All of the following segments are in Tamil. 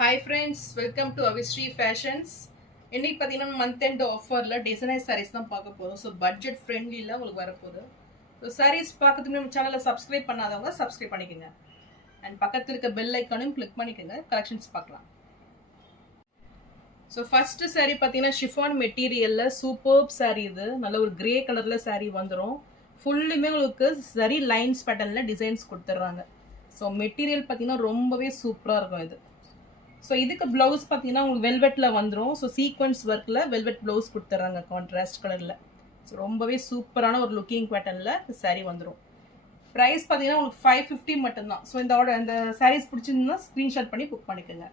Hi friends, welcome to Avistry Fashions. இன்னைக்கு பார்த்தீங்கன்னா மந்த் எண்ட் ஆஃபரில் டிசைனர் சாரீஸ் தான் பார்க்க போகிறோம். ஸோ பட்ஜெட் ஃப்ரெண்ட்லியில் உங்களுக்கு வரப்போகுது. ஸோ சாரீஸ் பார்க்கறதுக்கு நம்ம சேனலை சப்ஸ்கிரைப் பண்ணாதவங்க சப்ஸ்கிரைப் பண்ணிக்கோங்க. அண்ட் பக்கத்தில் இருக்க பெல் ஐக்கானையும் கிளிக் பண்ணிக்கோங்க. கலெக்ஷன்ஸ் பார்க்கலாம். ஸோ ஃபர்ஸ்ட் சாரீ பார்த்தீங்கன்னா ஷிஃபான் மெட்டீரியலில் சூப்பர்ப் சாரீ. இது நல்ல ஒரு கிரே கலரில் சாரீ வந்துடும். ஃபுல்லுமே உங்களுக்கு சரி லைன்ஸ் பேட்டர்னில் டிசைன்ஸ் கொடுத்துட்றாங்க. ஸோ மெட்டீரியல் பார்த்தீங்கன்னா ரொம்பவே சூப்பராக இருக்கும் இது. ஸோ இதுக்கு ப்ளவுஸ் பார்த்தீங்கன்னா உங்களுக்கு வெல்வெட்டில் வந்துடும். ஸோ சீக்வன்ஸ் ஒர்க்கில் வெல்வெட் ப்ளவுஸ் கொடுத்துட்றாங்க கான்ட்ராஸ்ட் கலரில். ஸோ ரொம்பவே சூப்பரான ஒரு லுக்கிங் பேட்டர்னில் இந்த சாரீ வந்துடும். ப்ரைஸ் பார்த்தீங்கன்னா உங்களுக்கு 550 மட்டும்தான். ஸோ இந்த சாரீஸ் பிடிச்சிருந்தா ஸ்க்ரீன்ஷாட் பண்ணி புக் பண்ணிக்கோங்க.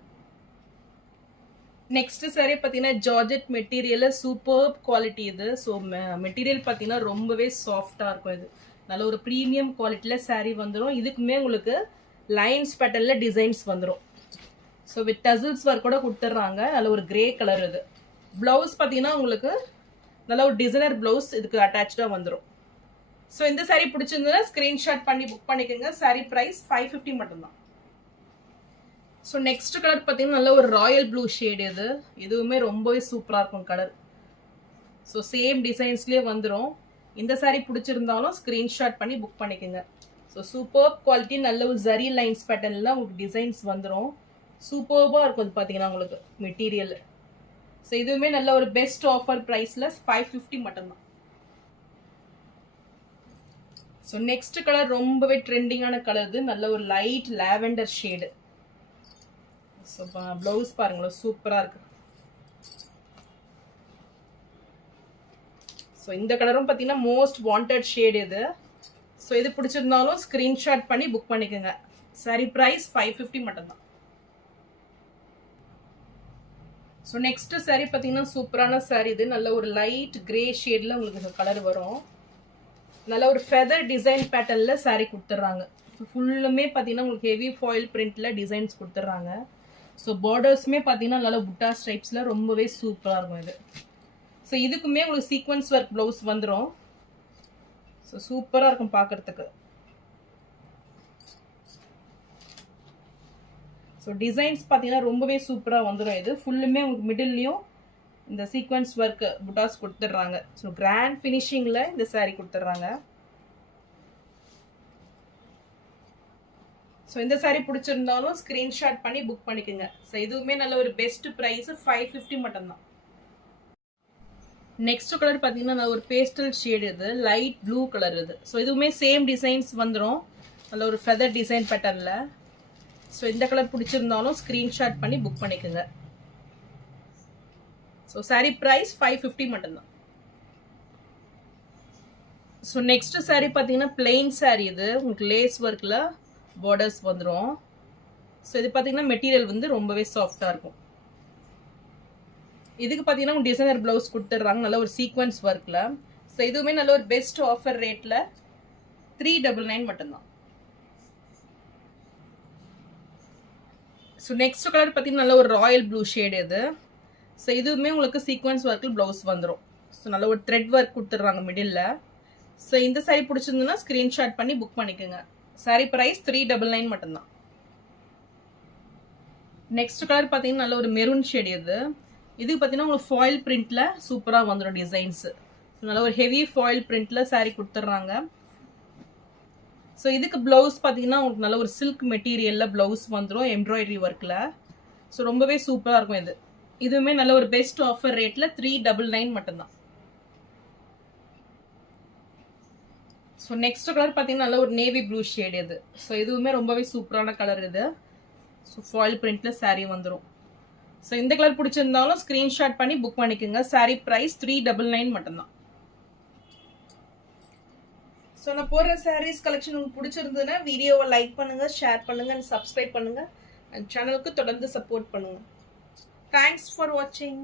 நெக்ஸ்ட் சாரீ பார்த்தீங்கன்னா ஜார்ஜெட் மெட்டீரியலில் சூப்பர் குவாலிட்டி இது. ஸோ மெட்டீரியல் பார்த்தீங்கன்னா ரொம்பவே சாஃப்டாக இருக்கும். இது நல்ல ஒரு ப்ரீமியம் குவாலிட்டியில் சாரீ வந்துடும். இதுக்குமே உங்களுக்கு லைன்ஸ் பேட்டர்னில் டிசைன்ஸ் வந்துடும். ஸோ வித் டசில்ஸ் ஒர்க் கூட கொடுத்துட்றாங்க. நல்ல ஒரு கிரே கலர் இது. ப்ளவுஸ் பார்த்தீங்கன்னா உங்களுக்கு நல்ல ஒரு டிசைனர் ப்ளவுஸ் இதுக்கு அட்டாச்சாக வந்துடும். ஸோ இந்த சாரீ பிடிச்சிருந்ததுன்னா ஸ்க்ரீன்ஷாட் பண்ணி புக் பண்ணிக்கோங்க. சாரீ ப்ரைஸ் 550 மட்டும்தான். ஸோ நெக்ஸ்ட் கலர் பார்த்தீங்கன்னா நல்ல ஒரு ராயல் ப்ளூ ஷேடு இது. இதுவுமே ரொம்பவே சூப்பராக இருக்கும் கலர். ஸோ சேம் டிசைன்ஸ்லேயே வந்துடும். இந்த சாரீ பிடிச்சிருந்தாலும் ஸ்க்ரீன்ஷாட் பண்ணி புக் பண்ணிக்கோங்க. ஸோ சூப்பர் குவாலிட்டி நல்ல ஒரு ஜரி லைன்ஸ் பேட்டர்னில் உங்களுக்கு டிசைன்ஸ் வந்துடும். சூப்பர்பாக இருக்கும் இது பார்த்தீங்கன்னா உங்களுக்கு மெட்டீரியல். ஸோ இதுவுமே நல்ல ஒரு பெஸ்ட் ஆஃபர் ப்ரைஸில் 550 மட்டும்தான். ஸோ நெக்ஸ்ட் கலர் ரொம்பவே ட்ரெண்டிங்கான கலர் இது. நல்ல ஒரு light lavender shade. So blouse பாருங்களேன் சூப்பராக இருக்கு. ஸோ இந்த கலரும் பார்த்தீங்கன்னா மோஸ்ட் வாண்டட் ஷேடு இது. ஸோ இது பிடிச்சிருந்தாலும் ஸ்க்ரீன்ஷாட் பண்ணி புக் பண்ணிக்கோங்க. சாரி ப்ரைஸ் 550 மட்டும்தான். ஸோ நெக்ஸ்ட் சாரீ பார்த்தீங்கன்னா சூப்பரான சாரீ இது. நல்ல ஒரு லைட் கிரே ஷேடில் உங்களுக்கு கலர் வரும். நல்ல ஒரு ஃபெதர் டிசைன் பேட்டர்னில் சாரீ கொடுத்துட்றாங்க. ஃபுல்லுமே பார்த்தீங்கன்னா உங்களுக்கு ஹெவி ஃபாயில் பிரிண்டில் டிசைன்ஸ் கொடுத்துட்றாங்க. ஸோ பார்டர்ஸுமே பார்த்தீங்கன்னா நல்ல புட்டா ஸ்ட்ரைப்ஸில் ரொம்பவே சூப்பராக இருக்கும் இது. ஸோ இதுக்குமே உங்களுக்கு சீக்வன்ஸ் ஒர்க் ப்ளவுஸ் வந்துடும். ஸோ சூப்பராக இருக்கும் பார்க்குறதுக்கு. ஸோ டிசைன்ஸ் பார்த்தீங்கன்னா ரொம்பவே சூப்பராக வந்துடும். இது ஃபுல்லுமே உங்களுக்கு மிடில்லையும் இந்த சீக்வன்ஸ் ஒர்க் புட்டாஸ் கொடுத்துட்றாங்க. ஸோ கிராண்ட் ஃபினிஷிங்கில் இந்த சாரீ கொடுத்துட்றாங்க. ஸோ இந்த சாரீ பிடிச்சிருந்தாலும் ஸ்க்ரீன்ஷாட் பண்ணி புக் பண்ணிக்கோங்க. ஸோ இதுவுமே நல்ல ஒரு பெஸ்ட் ப்ரைஸ் 550 மட்டும்தான். நெக்ஸ்ட் கலர் பார்த்தீங்கன்னா நல்ல ஒரு பேஸ்டல் ஷேடு இது. லைட் ப்ளூ கலர் இது. ஸோ இதுவுமே சேம் டிசைன்ஸ் வந்துடும். நல்ல ஒரு ஃபெதர் டிசைன் பேட்டர்னில். ஸோ இந்த கலர் பிடிச்சிருந்தாலும் ஸ்க்ரீன்ஷாட் பண்ணி புக் பண்ணிக்கோங்க. ஸோ சாரீ ப்ரைஸ் 550 மட்டும்தான். ஸோ நெக்ஸ்ட் சாரீ பார்த்தீங்கன்னா பிளெயின் சாரீ இது. உங்களுக்கு லேஸ் ஒர்க்கில் பார்டர்ஸ் வந்துடும். ஸோ இது பார்த்தீங்கன்னா மெட்டீரியல் வந்து ரொம்பவே சாஃப்டாக இருக்கும். இதுக்கு பார்த்தீங்கன்னா டிசைனர் ப்ளவுஸ் கொடுத்துட்றாங்க நல்ல ஒரு சீக்வன்ஸ் ஒர்க்கில். ஸோ இதுவுமே நல்ல ஒரு பெஸ்ட் ஆஃபர் ரேட்டில் 399 மட்டும்தான். ஸோ நெக்ஸ்ட் கலர் பார்த்தீங்கன்னா நல்ல ஒரு ராயல் ப்ளூ ஷேடு இது. ஸோ இதுவுமே உங்களுக்கு சீக்வன்ஸ் ஒர்க்கில் ப்ளவுஸ் வந்துடும். ஸோ நல்ல ஒரு த்ரெட் ஒர்க் கொடுத்துட்றாங்க மிடில். ஸோ இந்த சாரீ பிடிச்சிருந்ததுன்னா ஸ்க்ரீன்ஷாட் பண்ணி புக் பண்ணிக்கோங்க. சாரீ ப்ரைஸ் 399 மட்டும்தான். நெக்ஸ்ட் கலர் பார்த்தீங்கன்னா நல்ல ஒரு மெரூன் ஷேடு இது. இதுக்கு பார்த்தீங்கன்னா உங்களுக்கு ஃபாயில் பிரிண்டில் சூப்பராக வந்துடும் டிசைன்ஸு. நல்ல ஒரு ஹெவி ஃபாயில் பிரிண்டில் சாரீ கொடுத்துட்றாங்க. ஸோ இதுக்கு ப்ளவுஸ் பார்த்தீங்கன்னா உங்களுக்கு நல்ல ஒரு சில்க் மெட்டீரியலில் ப்ளவுஸ் வந்துடும் எம்ப்ராய்டரி ஒர்க்கில். ஸோ ரொம்பவே சூப்பராக இருக்கும் இது. இதுவுமே நல்ல ஒரு பெஸ்ட் ஆஃபர் ரேட்டில் 399 மட்டும்தான். ஸோ நெக்ஸ்ட் கலர் பார்த்தீங்கன்னா நல்ல ஒரு நேவி ப்ளூ ஷேடு இது. ஸோ இதுவுமே ரொம்பவே சூப்பரான கலர் இது. ஸோ ஃபாயில் பிரிண்டில் சாரீ வந்துடும். ஸோ இந்த கலர் பிடிச்சிருந்தாலும் ஸ்க்ரீன்ஷாட் பண்ணி புக் பண்ணிக்கோங்க. சாரீ ப்ரைஸ் 399 மட்டும்தான். ஸோ நான் போடுற சாரீஸ் கலெக்ஷன் உங்களுக்கு பிடிச்சிருந்ததுன்னா வீடியோவை லைக் பண்ணுங்கள், ஷேர் பண்ணுங்கள் அண்ட் சப்ஸ்கிரைப் பண்ணுங்கள். அண்ட் சேனலுக்கு தொடர்ந்து சப்போர்ட் பண்ணுங்கள். தேங்க்ஸ் ஃபார் வாட்சிங்.